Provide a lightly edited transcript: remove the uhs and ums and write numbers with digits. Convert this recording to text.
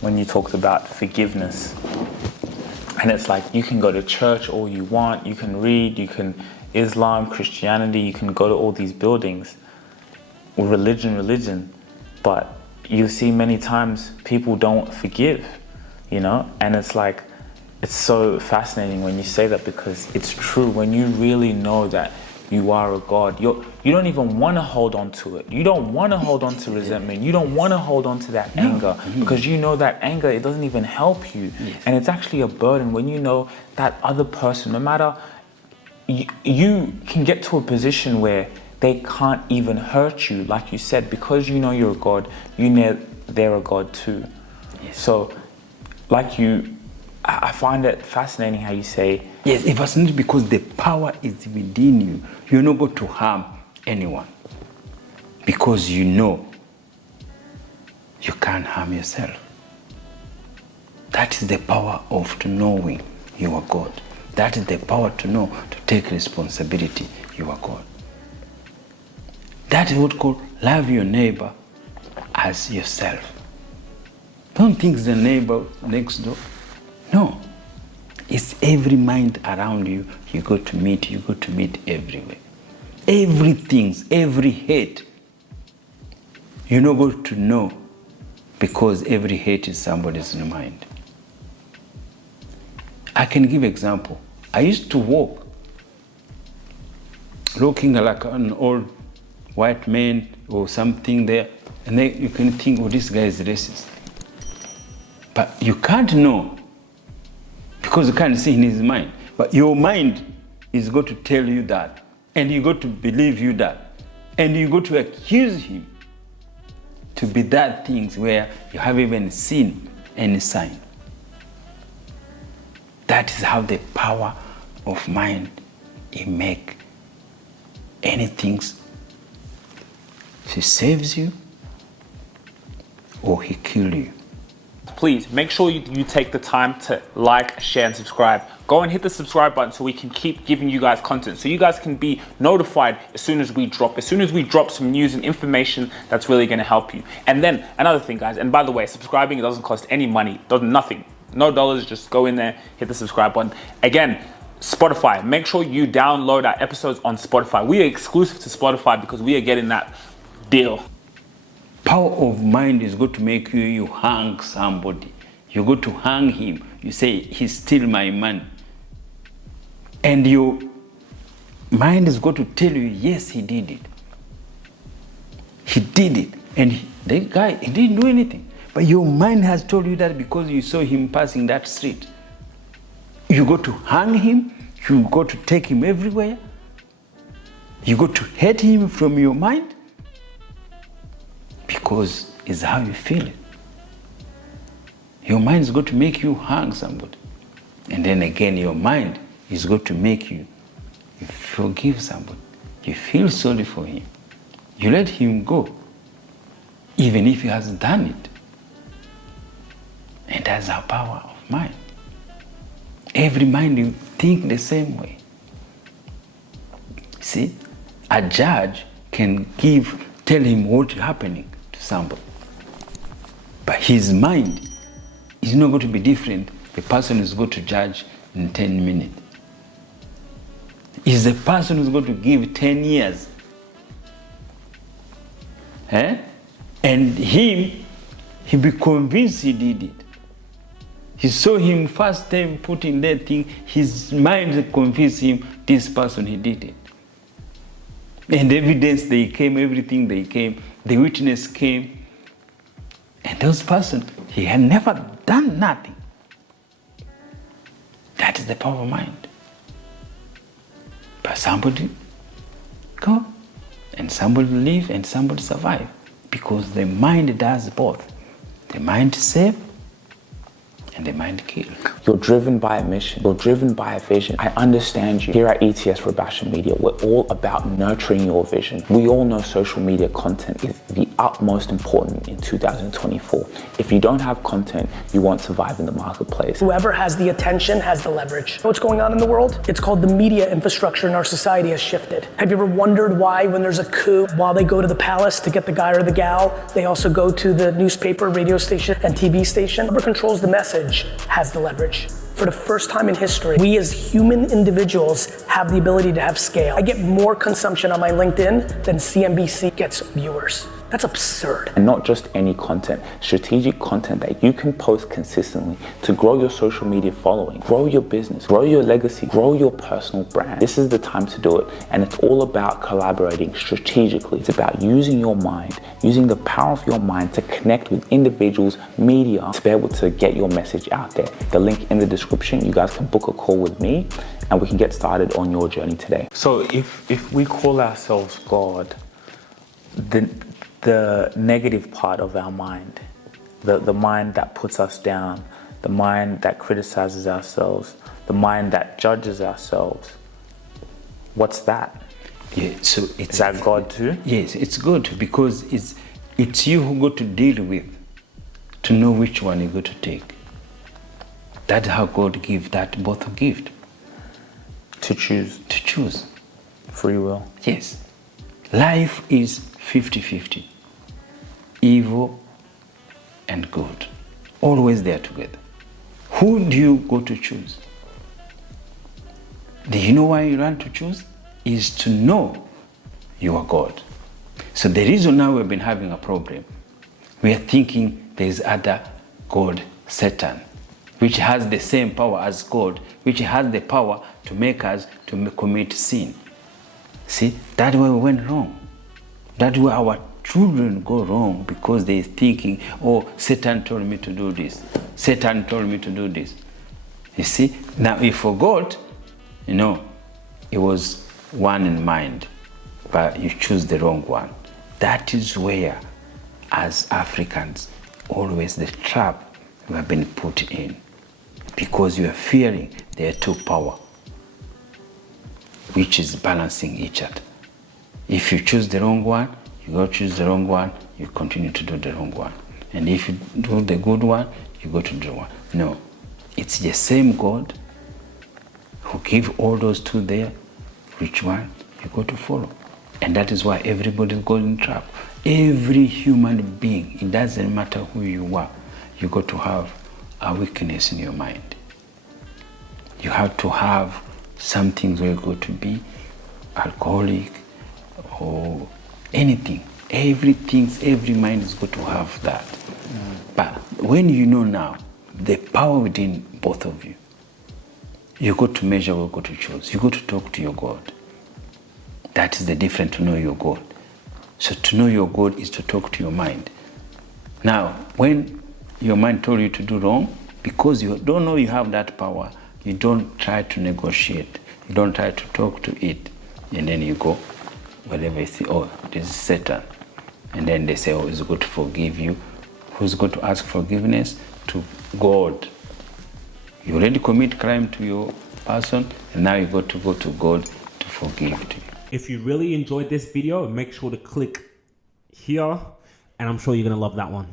when you talked about forgiveness. And it's like, you can go to church all you want, you can read, you can Islam, Christianity, you can go to all these buildings, religion, but you see many times people don't forgive, you know? And it's like, it's so fascinating when you say that, because it's true. When you really know that you are a God, you don't even want to hold on to it. You don't want to hold on to resentment. You don't want to hold on to that anger, because you know that anger, it doesn't even help you. And it's actually a burden when you know that other person, no matter, you can get to a position where they can't even hurt you, like you said, because you know you're a God, you know they're a God too. So, I find it fascinating how you say... Yes, it was not because the power is within you. You're not going to harm anyone. Because you know you can't harm yourself. That is the power of knowing you are God. That is the power to know, to take responsibility, you are God. That is what called love your neighbor as yourself. Don't think the neighbor next door. No, it's every mind around you. You go to meet everywhere. Everything, every hate, you're not going to know, because every hate is somebody's mind. I can give example. I used to walk looking like an old white man or something there, and then you can think, oh, this guy is racist. But you can't know, because you can't see in his mind. But your mind is going to tell you that, and you got to believe you that, and you got to accuse him to be that things where you haven't even seen any sign. That is how the power of mind, it make anything. He saves you or he kills you. Please make sure you take the time to like, share, and subscribe. Go and hit the subscribe button so we can keep giving you guys content, so you guys can be notified as soon as we drop some news and information that's really going to help you. And then another thing, guys, and by the way, subscribing, it doesn't cost any money, nothing, no dollars. Just go in there, hit the subscribe button. Again, Spotify, make sure you download our episodes on Spotify. We are exclusive to Spotify because we are getting that deal. Power of mind is going to make you hang somebody. You go to hang him. You say, he stole my money. And your mind is going to tell you, yes, he did it. He did it. And the guy, he didn't do anything. But your mind has told you that because you saw him passing that street. You go to hang him. You go to take him everywhere. You go to hate him from your mind. Because it's how you feel it. Your mind is going to make you hang somebody. And then again, your mind is going to make you forgive somebody. You feel sorry for him. You let him go, even if he has done it. And that's our power of mind. Every mind, you think the same way. See, a judge can tell him what's happening to somebody. But his mind is not going to be different. The person is going to judge in 10 minutes. Is the person who's going to give 10 years. And him, he be convinced he did it. He saw him first time putting that thing, his mind convinced him, this person, he did it. And evidence, they came, everything they came, the witness came. And those person, he had never done nothing. That is the power of mind. But somebody go, and somebody live, and somebody survive. Because the mind does both. The mind save, and the mind kill. You're driven by a mission. You're driven by a vision. I understand you. Here at ETS Rebasha Media, we're all about nurturing your vision. We all know social media content is the utmost important in 2024. If you don't have content, you won't survive in the marketplace. Whoever has the attention has the leverage. You know what's going on in the world? It's called the media infrastructure in our society has shifted. Have you ever wondered why when there's a coup, while they go to the palace to get the guy or the gal, they also go to the newspaper, radio station, and TV station? Whoever controls the message has the leverage. For the first time in history, we as human individuals have the ability to have scale. I get more consumption on my LinkedIn than CNBC gets viewers. That's absurd. And not just any content, strategic content that you can post consistently to grow your social media following, grow your business, grow your legacy, grow your personal brand. This is the time to do it. And it's all about collaborating strategically. It's about using your mind, using the power of your mind to connect with individuals, media, to be able to get your message out there. The link in the description, you guys can book a call with me and we can get started on your journey today. So if we call ourselves God, the negative part of our mind, the mind that puts us down, the mind that criticizes ourselves, the mind that judges ourselves, what's that? Yeah, so it's Is that God too? Yes, it's good because it's you who go to deal with to know which one you go to take. That's how God gives that both a gift. To choose. To choose. Free will. Yes. Life is 50-50. Evil and good. Always there together. Who do you go to choose? Do you know why you learn to choose? Is to know you are God. So the reason now we've been having a problem, we are thinking there is other God, Satan, which has the same power as God, which has the power to make us to commit sin. See, that's where we went wrong. That's where our children go wrong because they're thinking, oh, Satan told me to do this. Satan told me to do this. You see, now he forgot, it was one in mind, but you choose the wrong one. That is where, as Africans, always the trap we have been put in because you are fearing there are two power, which is balancing each other. If you choose the wrong one, you go choose the wrong one, you continue to do the wrong one. And if you do the good one, you go to the one. No, it's the same God who gave all those two there. Which one you go to follow? And that is why everybody goes in trap. Every human being, it doesn't matter who you are, you got to have a weakness in your mind. You have to have something where you go to be alcoholic or anything. Every mind is going to have that. But when you know now the power within both of you, you got to measure what you got to choose. You got to talk to your God. That is the difference to know your God. So to know your God is to talk to your mind. Now, when your mind told you to do wrong, because you don't know you have that power, you don't try to negotiate. You don't try to talk to it. And then you go, whatever you see, oh, this is Satan. And then they say, oh, it's good to forgive you. Who's going to ask forgiveness? To God. You already commit crime to your person, and now you got to go to God to forgive to you. If you really enjoyed this video, make sure to click here, and I'm sure you're gonna love that one.